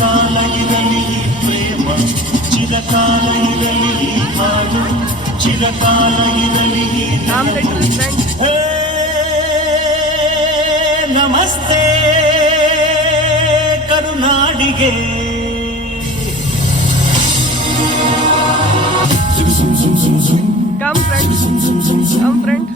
ಚಿರಕಾಲ ಇರಲಿ ಪ್ರೇಮ, ಚಿರಕಾಲ ಇರಲಿ ಹಾಡು, ಚಿರಕಾಲ ಇರಲಿ. ನಮಸ್ತೆ ಕರುನಾಡಿಗೆ. Come friend, come friend.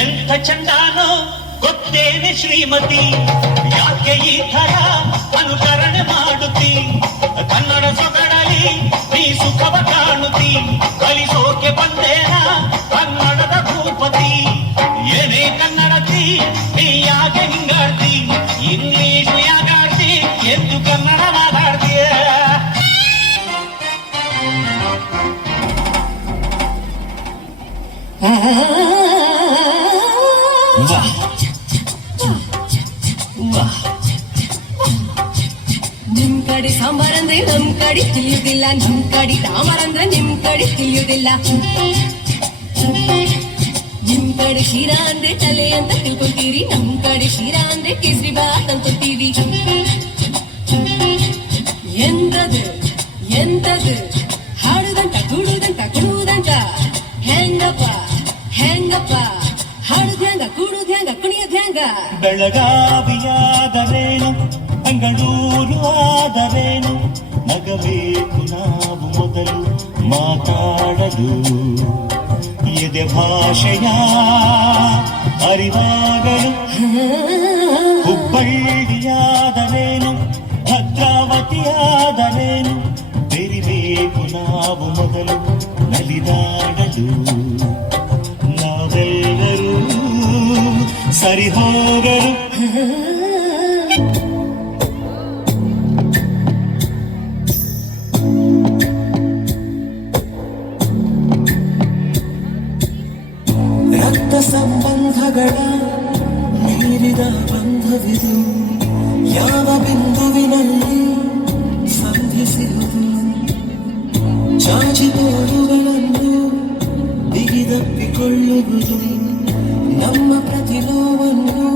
ಎಂಥ ಚಂದಾನೋ ಗೊತ್ತೇನೆ ಶ್ರೀಮತಿ, ಯಾಕೆ ಈ ಥರ ಅನುಕರಣೆ ಮಾಡುತ್ತಿ? ಕನ್ನಡ ಸೊಗಡಲಿ ನೀ ಸುಖವ ಕಾಣುತ್ತಿ, ಕಲಿಸೋಕೆ ಬಂದೇನ ಕನ್ನಡದ ಭೂಪತಿ. ಏನೇ ಕನ್ನಡತಿ ನೀ ಯಾಕೆ ಹಿಂಗಾಡ್ತಿ? ಇಂಗ್ಲೀಷು ಯಾಗಾಡ್ತಿ ಎಂದು ಕನ್ನಡ ಮಾತಾಡ್ತೀಯ? ನಿಮ್ ಕಡೆ ಸಾಂಬಾರಂದ್ರೆ ನಮ್ ಕಡೆ ತಿಳಿಯುವುದಿಲ್ಲ, ನಮ್ ಕಡೆ ಸಾಂಬಾರಂದ್ರೆ ನಿಮ್ ಕಡೆ ತಿಳಿಯುವುದಿಲ್ಲ. ನಿಮ್ ಕಡೆ ಶಿರಾ ಅಂದ್ರೆ ತಲೆ ಅಂತ ತಿಳ್ಕೊತೀರಿ, ನಮ್ ಕಡೆ ಶಿರಾ ಅಂದ್ರೆ ಕೇಸರಿ ಬಾತ್ ಅಂತೀವಿ. ಎಂತದು ಎಂತದು ಹಾಡುದಂಟ ಕುಡುದಂಟ ಕುಡುದಂಟ, ಹೆಂಗಪ್ಪ ಹೆಂಗಪ್ಪ ಹಾಡುದ ಹೆಂಗ ಕುಡುದ ಹೆಂಗ ಕುಣಿಯೋದ ಹೆಂಗ? ಬೆಳಗಾವಿಯಾದರೇನು ಬೆಂಗಳೂರು ಆದರೇನು, ನಗಬೇಕು ನಾವು ಮೊದಲು ಮಾತಾಡಲು. ಎದೆ ಭಾಷೆಯ ಅರಿವಾಗಲು ಹುಬ್ಬಳ್ಳಿಯ ಭಾಷೆಯಾದರೇನು ಬೆರಿಬೇಕು ನಾವು ಮೊದಲು ನಲಿದಾಡಲು ನಾವೆಲ್ಲರೂ ಸರಿ ಹೋಗಲು ರಕ್ತ ಸಂಬಂಧಗಳ ಮೀರಿದ ಬಂಧವಿದು ಯಾವ ಬಿಂದುವಿನಲ್ಲಿ ಸಂಧಿಸಿರುವುದು ಚಾಚಿತೋರುಗಳನ್ನು ಬಿಗಿದಪ್ಪಿಕೊಳ್ಳುವುದು ನಮ್ಮ ಪ್ರತಿಲೋವನ್ನು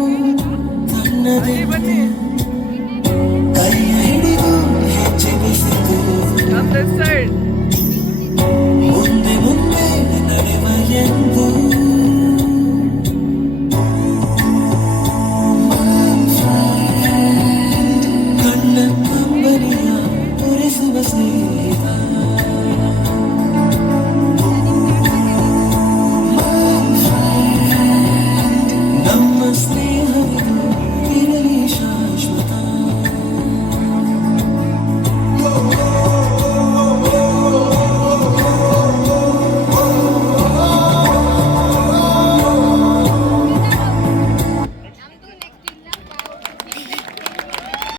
ತನ್ನದೇ ಕೈಯ ಹಿಡಿದು ಹೆಜ್ಜೆ ಬೆಸೆದು On this side.